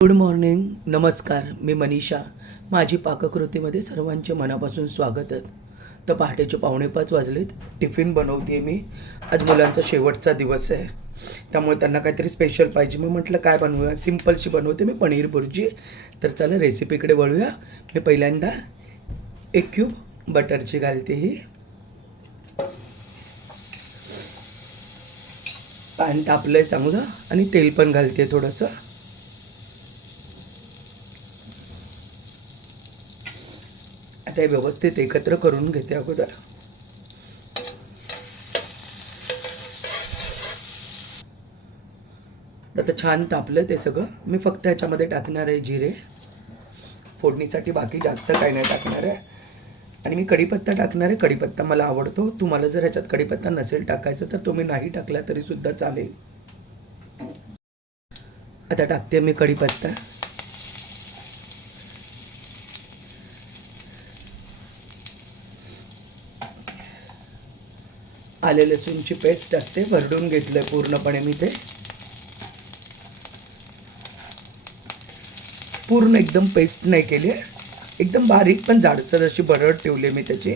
Good morning, नमस्कार. मी मनीषा. माझी पाककृतीमध्ये सर्वांचे मनापासून स्वागत आहे. तर पहाटेचे 4:45 वाजलेत. टिफिन बनवते मी. आज मुलांचा शेवटचा दिवस आहे, त्यामुळे त्यांना काहीतरी स्पेशल पाहिजे. मी म्हटलं काय बनवूया, सिम्पलशी बनवते मी पनीर भुर्जी. तर चला रेसिपीकडे वळूया. मी पहिल्यांदा 1 क्यूब बटरची घालते. ही पॅन तापलं आहे चांगलं आणि तेल पण घालते थोडंसं. आता हे व्यवस्थित एकत्र करून घेते अगोदर. आता छान तापलं ते सगळं. मी फक्त ह्याच्यामध्ये टाकणार आहे जिरे फोडणीसाठी, बाकी जास्त काही नाही टाकणार आहे. आणि मी कढीपत्ता टाकणार आहे. कढीपत्ता मला आवडतो. तुम्हाला जर ह्याच्यात कढीपत्ता नसेल टाकायचं तर तुम्ही नाही टाकला तरी सुद्धा चालेल. आता टाकते मी कढीपत्ता. आले लसूणची पेस्ट टाकते. भरडून घेतलंय पूर्णपणे मी ते. पूर्ण एकदम पेस्ट नाही केली आहे, एकदम बारीक पण जाडसर अशी भरड ठेवली मी त्याची.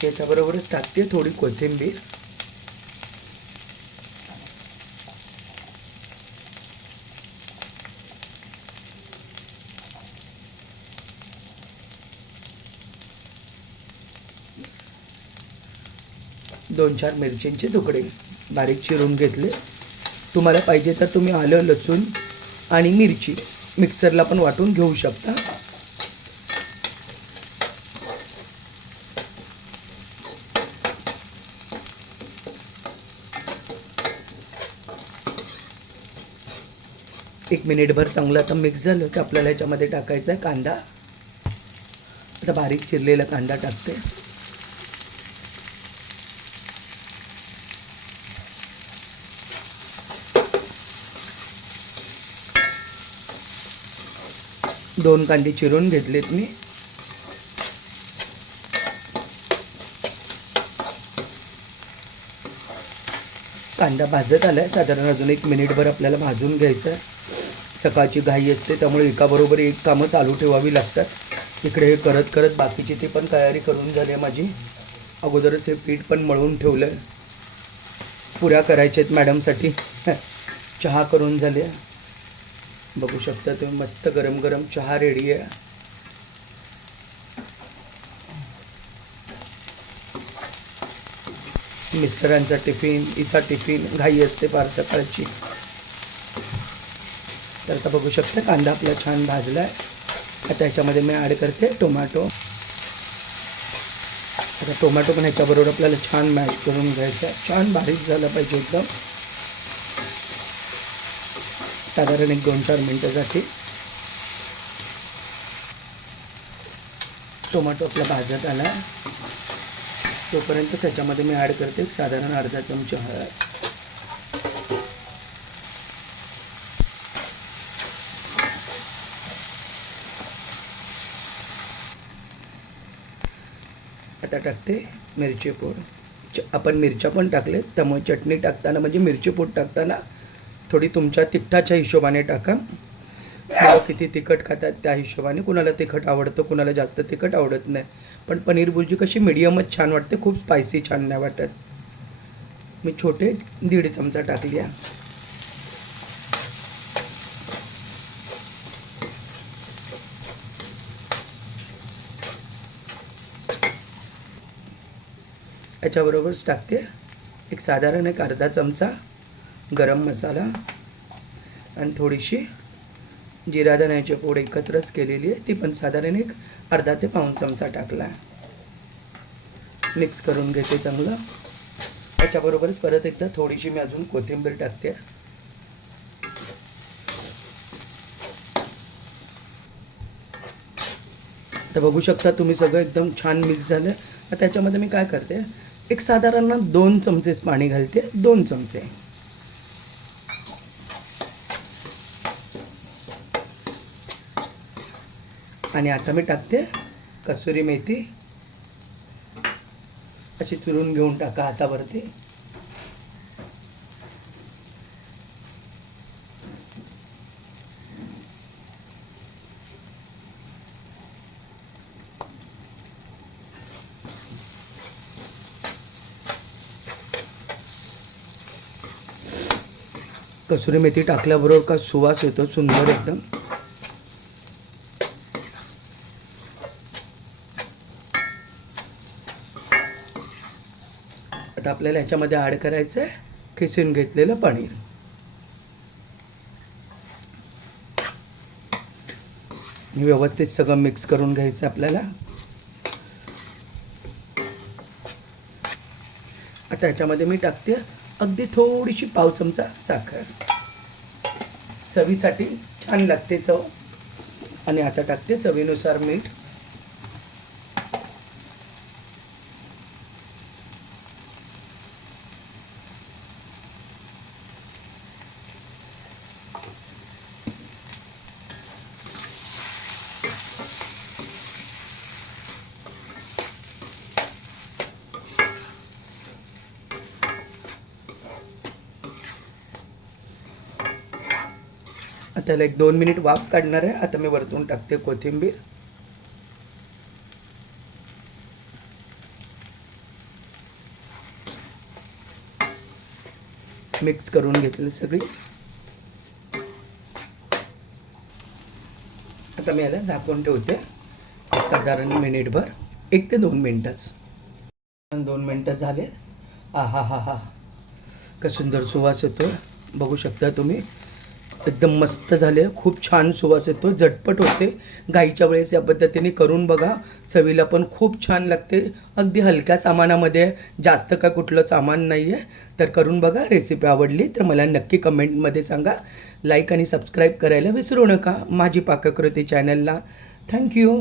त्याच्याबरोबरच टाकते थोडी कोथिंबीर. दोन चार मिरचींचे तुकडे बारीक चिरून घेतले. तुम्हाला पाहिजे तर तुम्ही आलं लसूण आणि मिरची मिक्सरला पण वाटून घेऊ शकता. एक मिनिटभर चांगलं आता मिक्स झालं की आपल्याला ह्याच्यामध्ये टाकायचा आहे कांदा. आता बारीक चिरलेला कांदा टाकते. दोन कांदे चिरून घेतलेत मी. कांदा भाजत आलाय. साधारण अजून 1 मिनिटभर आपल्याला भाजून घ्यायचं आहे. सकाळची घाई असते त्यामुळे एकाबरोबर एक कामं चालू ठेवावी लागतात. इकडे हे करत करत बाकीची ती पण तयारी करून झाली आहे माझी. अगोदरच हे पीठ पण मळून ठेवलं आहे. पुऱ्या करायच्या आहेत मॅडमसाठी. चहा करून झाली आहे. बघू शकता तुम्ही, मस्त गरम गरम चहा रेडी आहे. मिस्टरांचा टिफिन, हिचा टिफिन, घाई असते फार सकाळची. तर आता बघू शकता कांदा आपला छान भाजला आहे. आता ह्याच्यामध्ये मी ॲड करते टोमॅटो. आता टोमॅटो पण ह्याच्याबरोबर आपल्याला छान मॅश करून घ्यायचा आहे. छान बारीक झालं पाहिजे एकदम. साधारण 1-2-4 मिनटासाठी टोमॅटो आपला भाजत आला. तोपर्यंत त्याच्यामध्ये मी ॲड करते साधारण अर्धा चमचा हळद. आता टाकते मिरची पूड. आपण मिरच्या पण टाकलेत त्यामुळे चटणी टाकताना म्हणजे मिरची पूड टाकताना थोडी तुमच्या तिखटाच्या हिशोबाने टाका. किती तिखट खातात त्या हिशोबाने. कुणाला तिखट आवडतं, कुणाला जास्त तिखट आवडत नाही. पण पनीर भुर्जी कशी मीडियमच छान वाटते, खूप स्पायसी छान नाही वाटत. मी छोटे 1.5 चमचा टाकली आहे. याच्याबरोबरच टाकते साधारण अर्धा चमचा गरम मसाला आणि थोडीशी जिरा धण्याची पूड एकत्रच केलेली आहे, ती पण साधारण अर्धा ते पाऊण चमचा टाकला. मिक्स करून घेते चांगलं. त्याच्याबरोबरच परत एकदा थोडीशी मी अजून कोथिंबीर टाकते. तर बघू शकता तुम्ही सगळं एकदम छान मिक्स झालं. तर त्याच्यामध्ये मी काय करते, साधारण 2 चमचेच पाणी घालते. 2 चमचे. आणि आता मी टाकते कसुरी मेथी. अशी चुरून घेऊन टाका हातावरती. कसुरी मेथी टाकल्याबरोबर का सुवास येतो सुंदर एकदम. आता आपल्याला ह्याच्यामध्ये ॲड करायचं आहे खिसून घेतलेलं पनीर. व्यवस्थित सगळं मिक्स करून घ्यायचं आपल्याला. आता ह्याच्यामध्ये मी टाकते अगदी थोडीशी पाव चमचा साखर. चवीसाठी छान लागते चव. आणि आता टाकते चवीनुसार मीठ. त्याला 1-2 मिनिट वाफ काढणार आहे. आता मी वरतून टाकते कोथिंबीर. मिक्स करून घेतली सगळी. आता मी याला झाकून ठेवते साधारण मिनिटभर. 1 ते 2 मिनिटच. 2 मिनिटं झाले. हा हा हा, का सुंदर सुवास येतो. बघू शकता तुम्ही. एकदम मस्त झाले. खूप छान सुवास येतो. झटपट होते. घाईच्या वेळेस या पद्धतीने करून बघा. चवीला पण खूप छान लागते. अगदी हलक्या सामानामध्ये, जास्त का कुठलं सामान नाही आहे. तर करून बघा. रेसिपी आवडली तर मला नक्की कमेंटमध्ये सांगा. लाईक आणि सबस्क्राईब करायला विसरू नका माझी पाककृती चॅनलला. थँक्यू.